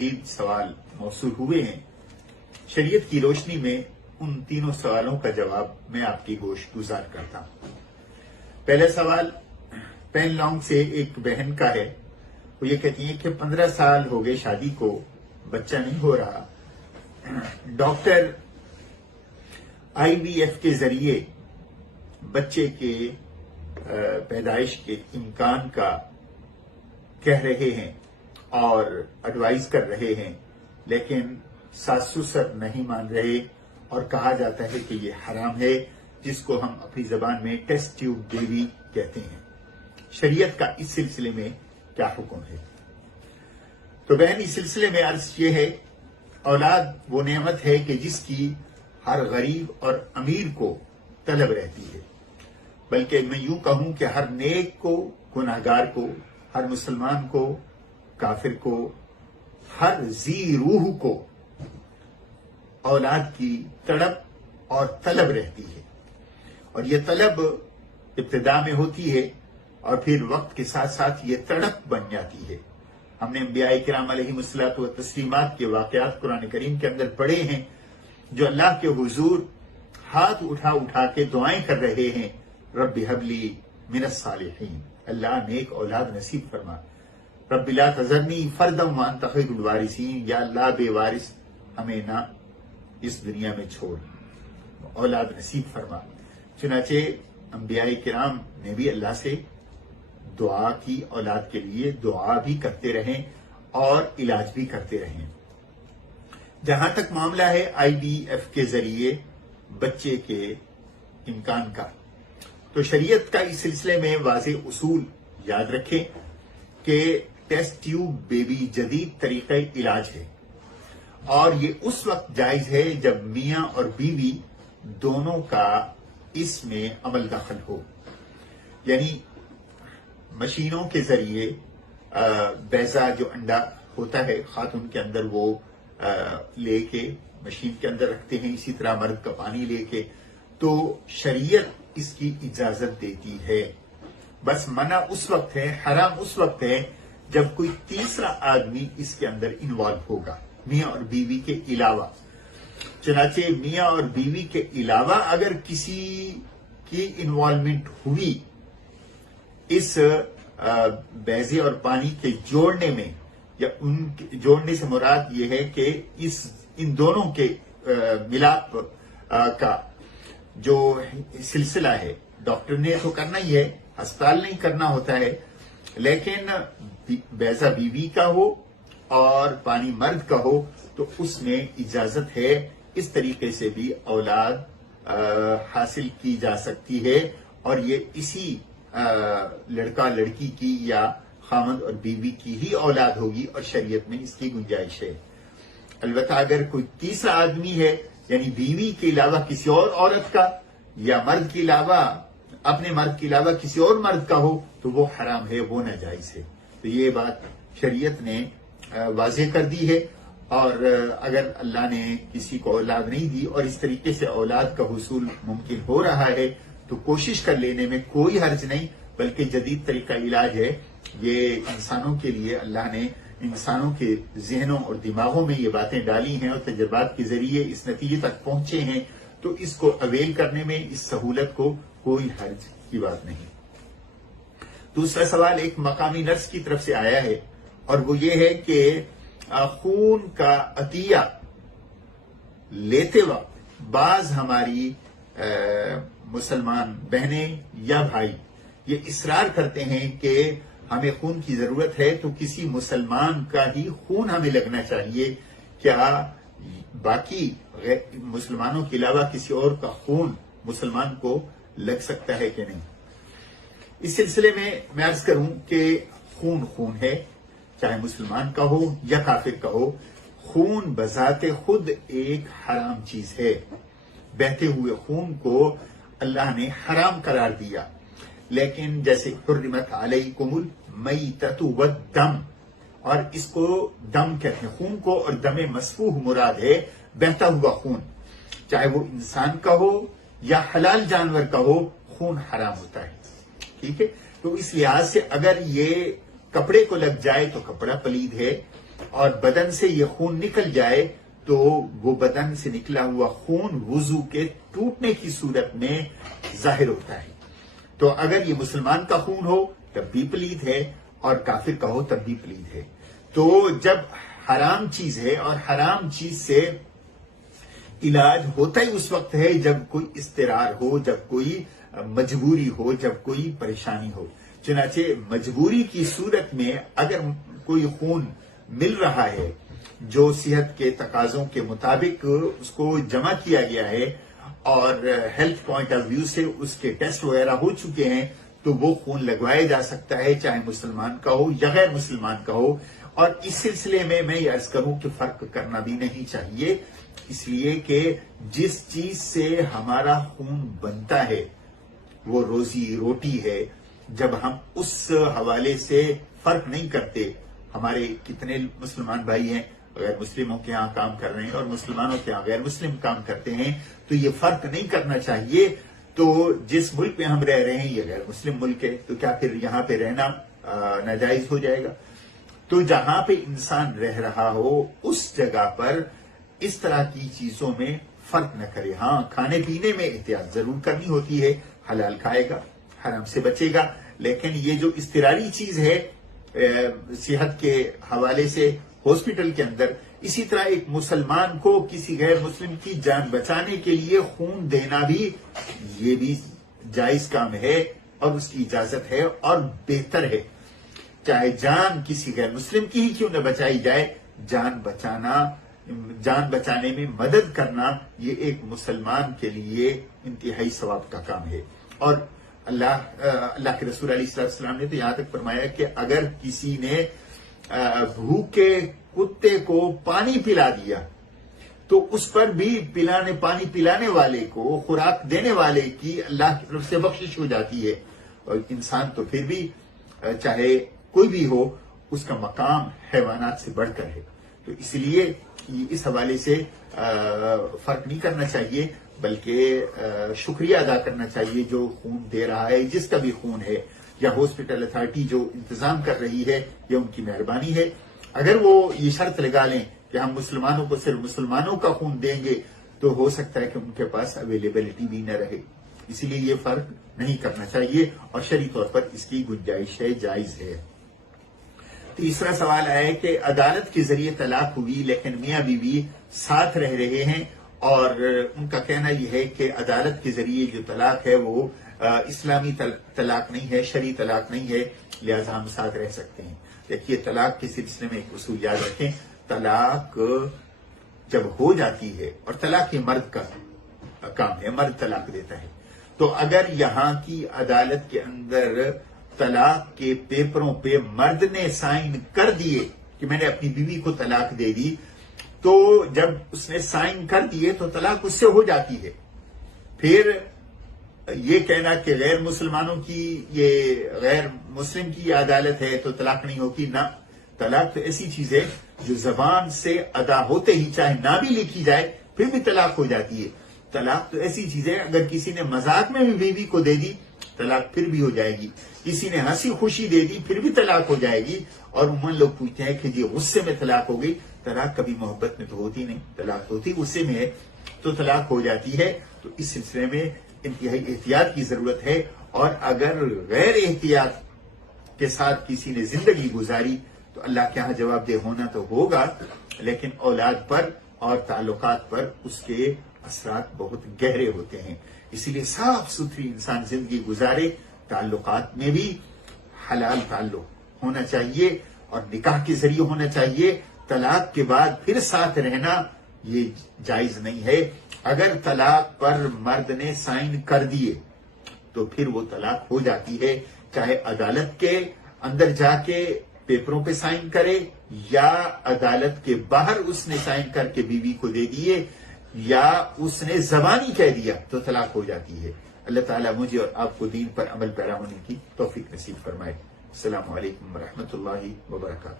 مزید سوال موصول ہوئے ہیں۔ شریعت کی روشنی میں ان تینوں سوالوں کا جواب میں آپ کی گوش گزار کرتا ہوں۔ پہلا سوال پین لانگ سے ایک بہن کا ہے۔ وہ یہ کہتی ہیں کہ 15 سال ہو گئے شادی کو، بچہ نہیں ہو رہا۔ ڈاکٹر IVF کے ذریعے بچے کے پیدائش کے امکان کا کہہ رہے ہیں اور ایڈوائز کر رہے ہیں، لیکن ساس سسر نہیں مان رہے اور کہا جاتا ہے کہ یہ حرام ہے، جس کو ہم اپنی زبان میں ٹیسٹ ٹیوب بیبی کہتے ہیں۔ شریعت کا اس سلسلے میں کیا حکم ہے؟ تو بہن، اس سلسلے میں عرض یہ ہے، اولاد وہ نعمت ہے کہ جس کی ہر غریب اور امیر کو طلب رہتی ہے، بلکہ میں یوں کہوں کہ ہر نیک کو، گناہگار کو، ہر مسلمان کو، کافر کو، ہر ذی روح کو اولاد کی تڑپ اور طلب رہتی ہے، اور یہ طلب ابتدا میں ہوتی ہے اور پھر وقت کے ساتھ ساتھ یہ تڑپ بن جاتی ہے۔ ہم نے انبیاء کرام علیہ الصلوۃ والتسلیمات کے واقعات قرآن کریم کے اندر پڑھے ہیں، جو اللہ کے حضور ہاتھ اٹھا اٹھا کے دعائیں کر رہے ہیں، رب ہب لی من الصالحین، اللہ نیک اولاد نصیب فرما، رب لا تذرنی فردا وانت خیر الوارثین، یا اللہ بے وارث ہمیں نہ اس دنیا میں چھوڑ، اولاد نصیب فرما۔ چنانچہ انبیاء کرام نے بھی اللہ سے دعا کی، اولاد کے لیے دعا بھی کرتے رہیں اور علاج بھی کرتے رہیں۔ جہاں تک معاملہ ہے IVF کے ذریعے بچے کے امکان کا، تو شریعت کا اس سلسلے میں واضح اصول یاد رکھیں کہ ٹیسٹ ٹیوب بیبی جدید طریقہ علاج ہے، اور یہ اس وقت جائز ہے جب میاں اور بیوی دونوں کا اس میں عمل دخل ہو، یعنی مشینوں کے ذریعے بیضہ جو انڈا ہوتا ہے خاتون کے اندر، وہ لے کے مشین کے اندر رکھتے ہیں، اسی طرح مرد کا پانی لے کے، تو شریعت اس کی اجازت دیتی ہے۔ بس منع اس وقت ہے، حرام اس وقت ہے جب کوئی تیسرا آدمی اس کے اندر انوالو ہوگا، میاں اور بیوی کے علاوہ۔ چنانچہ میاں اور بیوی کے علاوہ اگر کسی کی انوالومنٹ ہوئی اس بیضے اور پانی کے جوڑنے میں، یا ان جوڑنے سے مراد یہ ہے کہ ان دونوں کے ملاپ کا جو سلسلہ ہے، ڈاکٹر نے تو کرنا ہی ہے، ہسپتال نہیں کرنا ہوتا ہے، لیکن بیضہ بیوی کا ہو اور پانی مرد کا ہو تو اس میں اجازت ہے، اس طریقے سے بھی اولاد حاصل کی جا سکتی ہے، اور یہ اسی لڑکا لڑکی کی یا خامد اور بیوی کی ہی اولاد ہوگی، اور شریعت میں اس کی گنجائش ہے۔ البتہ اگر کوئی تیسرا آدمی ہے، یعنی بیوی کے علاوہ کسی اور عورت کا، یا مرد کے علاوہ اپنے مرد کے علاوہ کسی اور مرد کا ہو، تو وہ حرام ہے، وہ ناجائز ہے۔ تو یہ بات شریعت نے واضح کر دی ہے، اور اگر اللہ نے کسی کو اولاد نہیں دی اور اس طریقے سے اولاد کا حصول ممکن ہو رہا ہے تو کوشش کر لینے میں کوئی حرج نہیں، بلکہ جدید طریقہ علاج ہے۔ یہ انسانوں کے لیے اللہ نے انسانوں کے ذہنوں اور دماغوں میں یہ باتیں ڈالی ہیں اور تجربات کے ذریعے اس نتیجے تک پہنچے ہیں، تو اس کو اویل کرنے میں، اس سہولت کو کوئی حرج کی بات نہیں۔ دوسرا سوال ایک مقامی نرس کی طرف سے آیا ہے، اور وہ یہ ہے کہ خون کا عطیہ لیتے وقت بعض ہماری مسلمان بہنیں یا بھائی یہ اصرار کرتے ہیں کہ ہمیں خون کی ضرورت ہے تو کسی مسلمان کا ہی خون ہمیں لگنا چاہیے، کیا باقی مسلمانوں کے علاوہ کسی اور کا خون مسلمان کو لگ سکتا ہے کہ نہیں؟ اس سلسلے میں عرض کروں کہ خون خون ہے، چاہے مسلمان کا ہو یا کافر کا ہو۔ خون بذات خود ایک حرام چیز ہے، بہتے ہوئے خون کو اللہ نے حرام قرار دیا، لیکن جیسے حرمت علیکم المیتۃ والدم، اور اس کو دم کہتے ہیں، خون کو، اور دم مسفوح مراد ہے بہتا ہوا خون، چاہے وہ انسان کا ہو یا حلال جانور کا ہو، خون حرام ہوتا ہے۔ ٹھیک ہے، تو اس لحاظ سے اگر یہ کپڑے کو لگ جائے تو کپڑا پلید ہے، اور بدن سے یہ خون نکل جائے تو وہ بدن سے نکلا ہوا خون وضو کے ٹوٹنے کی صورت میں ظاہر ہوتا ہے. تو اگر یہ مسلمان کا خون ہو تب بھی پلید ہے اور کافر کا ہو تب بھی پلید ہے. تو جب حرام چیز ہے اور حرام چیز سے علاج ہوتا ہی اس وقت ہے جب کوئی اضطرار ہو، جب کوئی مجبوری ہو، جب کوئی پریشانی ہو. چنانچہ مجبوری کی صورت میں اگر کوئی خون مل رہا ہے جو صحت کے تقاضوں کے مطابق اس کو جمع کیا گیا ہے اور ہیلتھ پوائنٹ آف ویو سے اس کے ٹیسٹ وغیرہ ہو چکے ہیں تو وہ خون لگوایا جا سکتا ہے، چاہے مسلمان کا ہو یا غیر مسلمان کا ہو. اور اس سلسلے میں یہ عرض کروں کہ فرق کرنا بھی نہیں چاہیے، اس لیے کہ جس چیز سے ہمارا خون بنتا ہے وہ روزی روٹی ہے. جب ہم اس حوالے سے فرق نہیں کرتے، ہمارے کتنے مسلمان بھائی ہیں غیر مسلموں کے ہاں کام کر رہے ہیں اور مسلمانوں کے ہاں غیر مسلم کام کرتے ہیں، تو یہ فرق نہیں کرنا چاہیے. تو جس ملک میں ہم رہ رہے ہیں یہ غیر مسلم ملک ہے، تو کیا پھر یہاں پہ رہنا ناجائز ہو جائے گا؟ تو جہاں پہ انسان رہ رہا ہو اس جگہ پر اس طرح کی چیزوں میں فرق نہ کرے. ہاں کھانے پینے میں احتیاط ضرور کرنی ہوتی ہے، حلال کھائے گا، حرام سے بچے گا. لیکن یہ جو اضطراری چیز ہے صحت کے حوالے سے ہاسپٹل کے اندر، اسی طرح ایک مسلمان کو کسی غیر مسلم کی جان بچانے کے لیے خون دینا بھی یہ بھی جائز کام ہے اور اس کی اجازت ہے اور بہتر ہے. چاہے جان کسی غیر مسلم کی ہی کیوں نہ بچائی جائے، جان بچانے میں مدد کرنا یہ ایک مسلمان کے لیے انتہائی ثواب کا کام ہے. اور اللہ کے رسول علیہ السلام نے تو یہاں تک فرمایا کہ اگر کسی نے بھوکے کتے کو پانی پلا دیا تو اس پر بھی پانی پلانے والے کو، خوراک دینے والے کی اللہ کی طرف سے بخشش ہو جاتی ہے. اور انسان تو پھر بھی چاہے کوئی بھی ہو اس کا مقام حیوانات سے بڑھ کر ہے. تو اس لیے اس حوالے سے فرق نہیں کرنا چاہیے، بلکہ شکریہ ادا کرنا چاہیے جو خون دے رہا ہے، جس کا بھی خون ہے، یا ہاسپٹل اتھارٹی جو انتظام کر رہی ہے، یہ ان کی مہربانی ہے. اگر وہ یہ شرط لگا لیں کہ ہم مسلمانوں کو صرف مسلمانوں کا خون دیں گے تو ہو سکتا ہے کہ ان کے پاس اویلیبلٹی بھی نہ رہے. اسی لیے یہ فرق نہیں کرنا چاہیے اور شرعی طور پر اس کی گنجائش ہے، جائز ہے. تیسرا سوال ہے کہ عدالت کے ذریعے طلاق ہوئی لیکن میاں بیوی ساتھ رہ رہے ہیں اور ان کا کہنا یہ ہے کہ عدالت کے ذریعے جو طلاق ہے وہ اسلامی طلاق نہیں ہے، شرعی طلاق نہیں ہے، لہذا ہم ساتھ رہ سکتے ہیں. دیکھیے طلاق کے سلسلے میں ایک اصول یاد رکھیں، طلاق جب ہو جاتی ہے، اور طلاق یہ مرد کا کام ہے، مرد طلاق دیتا ہے، تو اگر یہاں کی عدالت کے اندر طلاق کے پیپروں پہ مرد نے سائن کر دیے کہ میں نے اپنی بیوی کو طلاق دے دی، تو جب اس نے سائن کر دیے تو طلاق اس سے ہو جاتی ہے. پھر یہ کہنا کہ غیر مسلمانوں کی، یہ غیر مسلم کی عدالت ہے تو طلاق نہیں ہوگی، نہ. طلاق تو ایسی چیز ہے جو زبان سے ادا ہوتے ہی چاہے نہ بھی لکھی جائے پھر بھی طلاق ہو جاتی ہے. طلاق تو ایسی چیز ہے اگر کسی نے مذاق میں بھی بیوی کو دے دی طلاق پھر بھی ہو جائے گی، کسی نے ہنسی خوشی دے دی پھر بھی طلاق ہو جائے گی. اور عموماً لوگ پوچھتے ہیں کہ جی غصے میں طلاق ہو گئی. طلاق کبھی محبت میں تو ہوتی نہیں، طلاق ہوتی غصے میں ہے تو طلاق ہو جاتی ہے. تو اس سلسلے میں انتہائی احتیاط کی ضرورت ہے. اور اگر غیر احتیاط کے ساتھ کسی نے زندگی گزاری تو اللہ کے ہاں جواب دہ ہونا تو ہوگا، لیکن اولاد پر اور تعلقات پر اس کے اثرات بہت گہرے ہوتے ہیں. اسی لیے صاف ستھری انسان زندگی گزارے، تعلقات میں بھی حلال تعلق ہونا چاہیے اور نکاح کے ذریعے ہونا چاہیے. طلاق کے بعد پھر ساتھ رہنا یہ جائز نہیں ہے. اگر طلاق پر مرد نے سائن کر دیے تو پھر وہ طلاق ہو جاتی ہے، چاہے عدالت کے اندر جا کے پیپروں پہ سائن کرے یا عدالت کے باہر اس نے سائن کر کے بیوی کو دے دیے یا اس نے زبانی کہہ دیا تو طلاق ہو جاتی ہے. اللہ تعالیٰ مجھے اور آپ کو دین پر عمل پیرا ہونے کی توفیق نصیب فرمائے. السلام علیکم ورحمۃ اللہ وبرکاتہ.